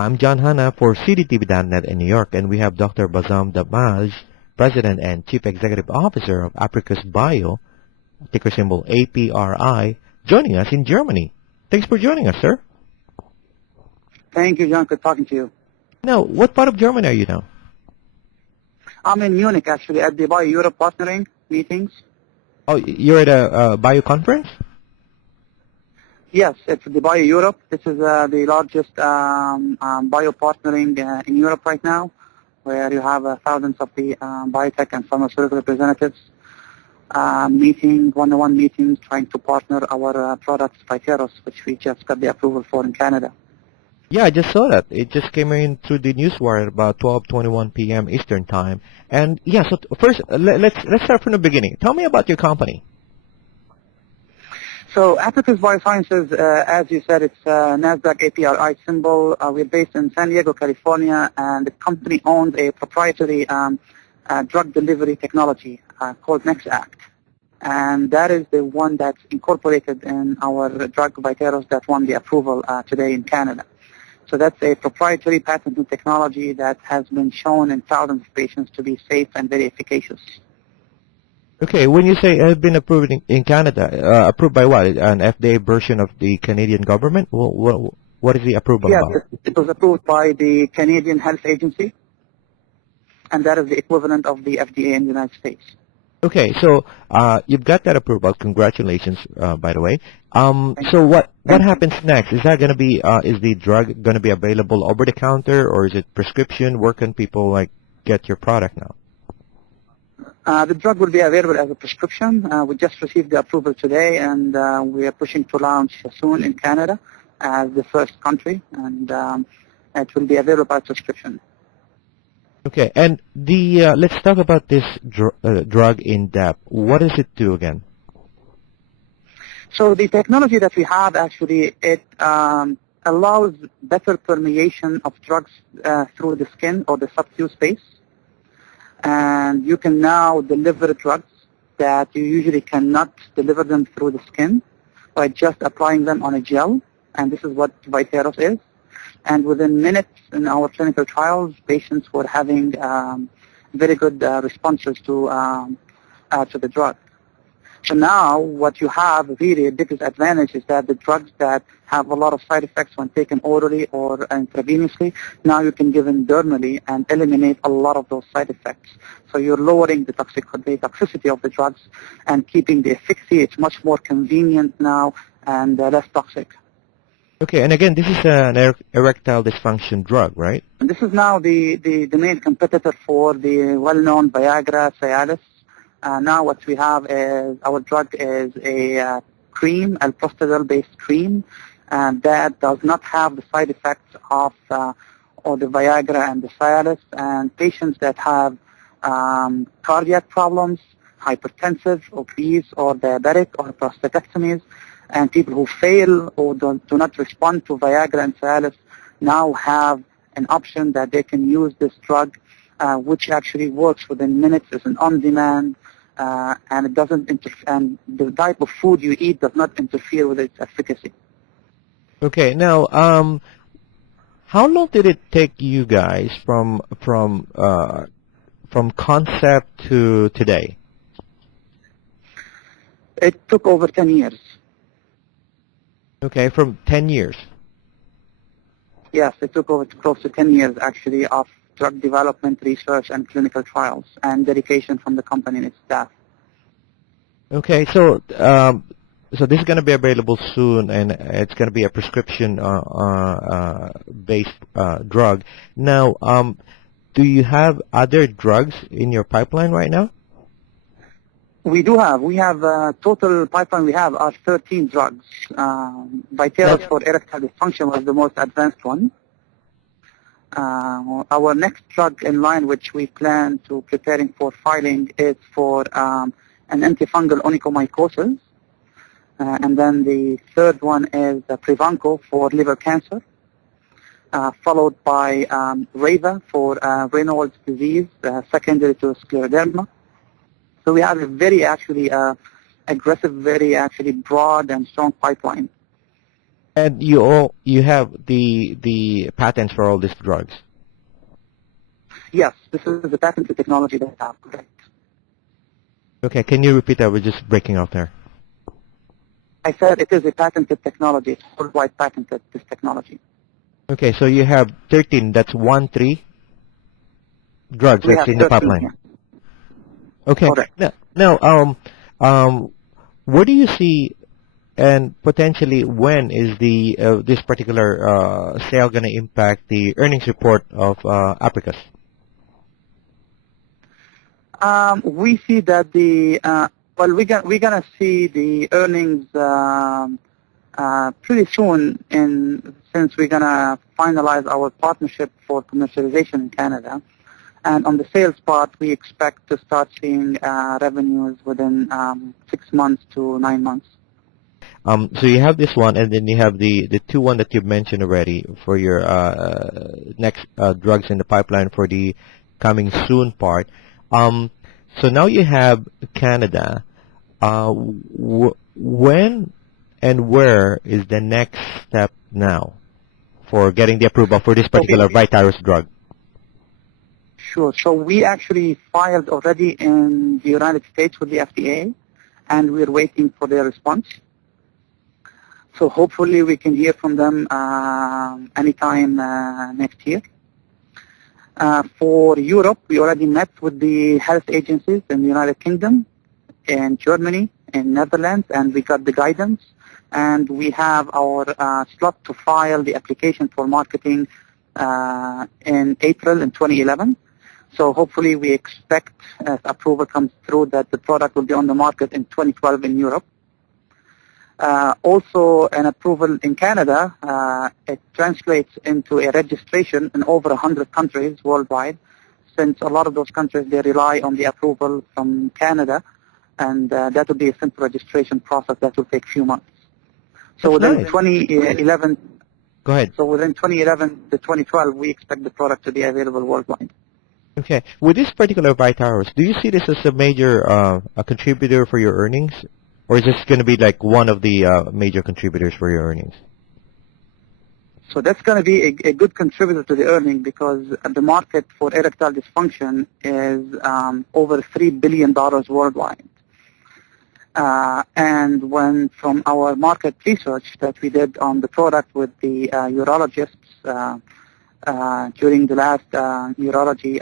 I'm John Hanna for CDTV.net in New York, and we have Dr. Bassam Damaj, President and Chief Executive Officer of Apricus Bio, ticker symbol APRI, joining us in Germany. Thanks for joining us, sir. Thank you, John. Good talking to you. Now, what part of Germany are you now? I'm in Munich, actually, at the Bio Europe partnering meetings. Oh, you're at a bio conference? Yes, it's the Bio Europe. This is the largest bio partnering in Europe right now, where you have thousands of the biotech and pharmaceutical representatives meeting, one-on-one meetings, trying to partner our products, Viteros, which we just got the approval for in Canada. Yeah, I just saw that. It just came in through the newswire at about 12:21 p.m. Eastern Time. And yeah, so first, let's start from the beginning. Tell me about your company. So Apricus Biosciences, as you said, it's Nasdaq APRI symbol. We're based in San Diego, California, and the company owns a proprietary drug delivery technology called NextAct. And that is the one that's incorporated in our drug Viteros that won the approval today in Canada. So that's a proprietary patented technology that has been shown in thousands of patients to be safe and very efficacious. Okay, when you say have been approved in Canada, approved by what? An FDA version of the Canadian government? What is the approval about? Yes, it was approved by the Canadian Health Agency, and that is the equivalent of the FDA in the United States. Okay, so you've got that approval. Congratulations, by the way. So what happens next? Is that going to be is the drug going to be available over the counter, or is it prescription? Where can people get your product now? The drug will be available as a prescription. We just received the approval today, and we are pushing to launch soon in Canada as the first country, and it will be available by prescription. Okay, and the let's talk about this drug in depth. What does it do again? So the technology that we have, actually, it allows better permeation of drugs through the skin or the subcutaneous space. And you can now deliver drugs that you usually cannot deliver them through the skin by just applying them on a gel. And this is what Viteros is. And within minutes in our clinical trials, patients were having very good responses to the drug. So now what you have really the biggest advantage is that the drugs that have a lot of side effects when taken orally or intravenously, now you can give them dermally and eliminate a lot of those side effects. So you're lowering the toxicity of the drugs and keeping the efficacy. It's much more convenient now and less toxic. Okay, and again, this is an erectile dysfunction drug, right? And this is now the main competitor for the well-known Viagra, Cialis. Now what we have is our drug is a cream, alprostadol-based cream, and that does not have the side effects of or the Viagra and the Cialis. And patients that have cardiac problems, hypertensive, obese, or diabetic, or prostatectomies, and people who fail or do not respond to Viagra and Cialis now have an option that they can use this drug, which actually works within minutes. It's an on-demand, and it doesn't and the type of food you eat does not interfere with its efficacy. Okay, now how long did it take you guys from concept to today? It took over 10 years. Okay, from 10 years. Yes, it took over close to 10 years, actually, of drug development, research, and clinical trials, and dedication from the company and its staff. Okay, so so this is going to be available soon, and it's going to be a prescription-based drug. Now, do you have other drugs in your pipeline right now? We do have. We have total pipeline. We have 13 drugs. Viteros for erectile dysfunction was the most advanced one. Our next drug in line, which we plan to preparing for filing, is for an antifungal onychomycosis. And then the third one is Privanco for liver cancer, followed by Reva for Raynaud's disease, secondary to scleroderma. So we have a very aggressive, very broad and strong pipeline. And you have the patents for all these drugs. Yes, this is the patented technology that I have, correct. Okay, can you repeat that? We're just breaking off there. I said it is a patented technology. It's worldwide patented, this technology. Okay, so you have 13, that's 1-3 drugs We that's have in the 13 pipeline. here. Okay. Correct. Now, where do you see and potentially when is the this particular sale going to impact the earnings report of Apricus? We see that we're gonna see the earnings pretty soon, since we're gonna finalize our partnership for commercialization in Canada. And on the sales part, we expect to start seeing revenues within 6 months to 9 months. So you have this one, and then you have the two one that you've mentioned already for your next drugs in the pipeline for the coming soon part. So now you have Canada. When and where is the next step now for getting the approval for this particular Vitarus drug? Sure. So we actually filed already in the United States with the FDA, and we're waiting for their response. So hopefully we can hear from them anytime next year. For Europe, we already met with the health agencies in the United Kingdom, in Germany, in Netherlands, and we got the guidance. And we have our slot to file the application for marketing in April in 2011. So hopefully we expect, as approval comes through, that the product will be on the market in 2012 in Europe. Also, an approval in Canada, it translates into a registration in over 100 countries worldwide, since a lot of those countries, they rely on the approval from Canada, and that will be a simple registration process that will take a few months. So That's within nice. 2011, Go ahead. so within 2011 to 2012, we expect the product to be available worldwide. Okay. With this particular Vitarus, do you see this as a major a contributor for your earnings? Or is this going to be like one of the major contributors for your earnings? So that's going to be a good contributor to the earning, because the market for erectile dysfunction is over $3 billion worldwide. And when from our market research that we did on the product with the urologists during the last urology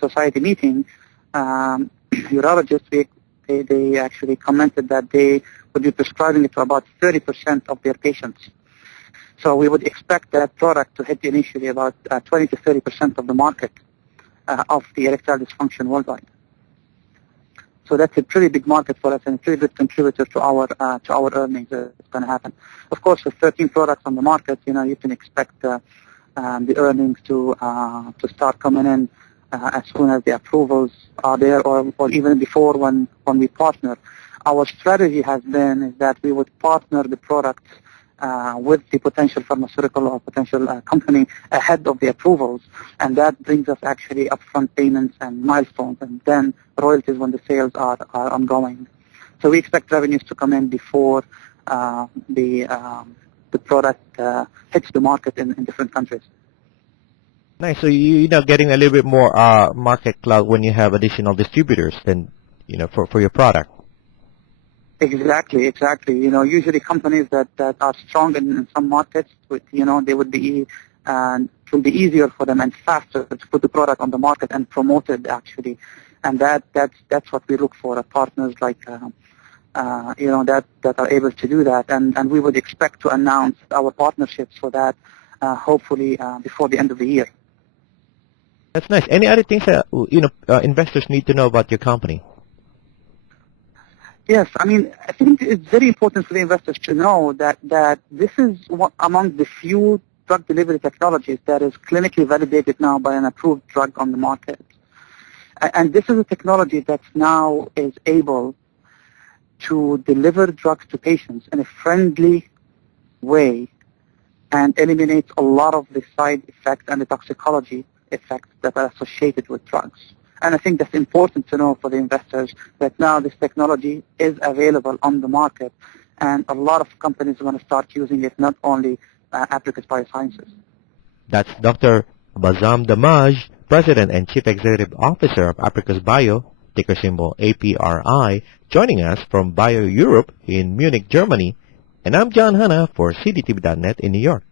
society meeting, urologists, they actually commented that they would be prescribing it to about 30% of their patients. So we would expect that product to hit initially about 20 to 30% of the market of the erectile dysfunction worldwide. So that's a pretty big market for us and a pretty good contributor to our earnings that's going to happen. Of course, with 13 products on the market, you can expect the earnings to start coming in as soon as the approvals are there, or even before when we partner. Our strategy has been is that we would partner the products with the potential pharmaceutical or potential company ahead of the approvals, and that brings us actually upfront payments and milestones, and then royalties when the sales are ongoing. So we expect revenues to come in before the product hits the market in different countries. Nice. So you're getting a little bit more market clout when you have additional distributors than for your product. Exactly. Usually companies that are strong in some markets, they would be it will be easier for them and faster to put the product on the market and promote it actually, and that's what we look for, partners like that are able to do that, and we would expect to announce our partnerships for that hopefully before the end of the year. That's nice. Any other things that investors need to know about your company? Yes, I think it's very important for the investors to know that this is among the few drug delivery technologies that is clinically validated now by an approved drug on the market. And this is a technology that now is able to deliver drugs to patients in a friendly way and eliminates a lot of the side effects and the toxicology effects that are associated with drugs. And I think that's important to know for the investors, that now this technology is available on the market and a lot of companies are going to start using it, not only Apricus Biosciences. That's Dr. Bassam Damaj, President and Chief Executive Officer of Apricus Bio, ticker symbol APRI, joining us from Bio Europe in Munich, Germany. And I'm John Hanna for CDTV.net in New York.